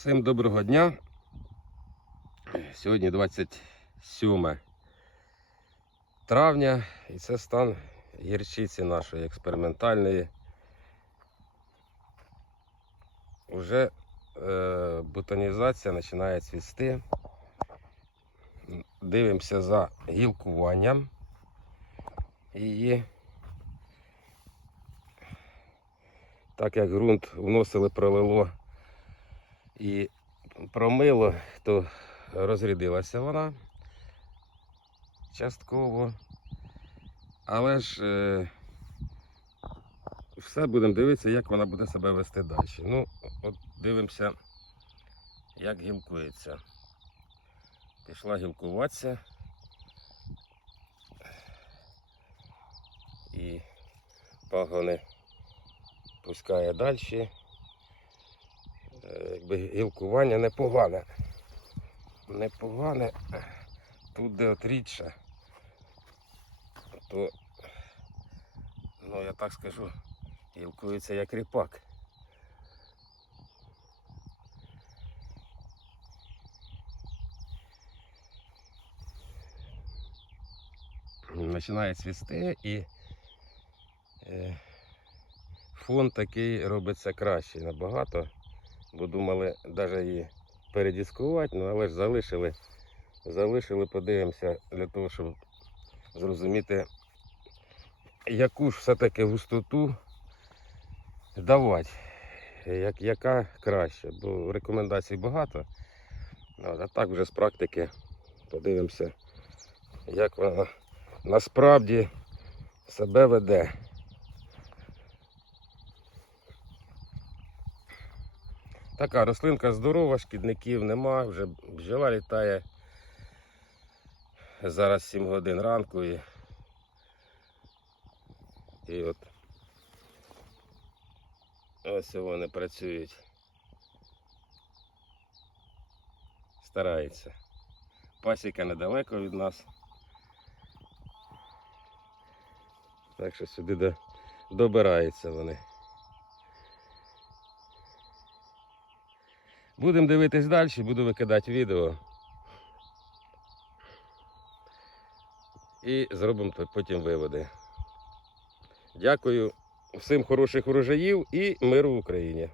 Всім доброго дня. Сьогодні 27 травня і це стан гірчиці нашої експериментальної. Уже е, бутонізація починає цвісти. Дивимося за гілкуванням її. Так як ґрунт вносили, пролило і промило, то розрядилася вона частково. Але ж е, все будемо дивитися, як вона буде себе вести далі. Ну, от дивимося, як гілкується. Пішла гілкуватися. І пагони пускає далі. Якби гілкування непогане. Непогане. Тут де от рідше, то, ну я так скажу, гілкується як ріпак. Починає цвісти і е, фон такий робиться кращий набагато бо думали навіть її передіскувати, ну але ж залишили, залишили, подивимося для того, щоб зрозуміти, яку ж все-таки густоту давати, як, яка краще, бо рекомендацій багато. А так вже з практики подивимося, як вона насправді себе веде. Така рослинка здорова, шкідників нема, вже бджола літає. Зараз 7 годин ранку і, і от ось вони працюють. Стараються. Пасіка недалеко від нас. Так що сюди до- добираються вони. Будемо дивитись далі, буду викидати відео. І зробимо потім виводи. Дякую всім хороших урожаїв і миру в Україні.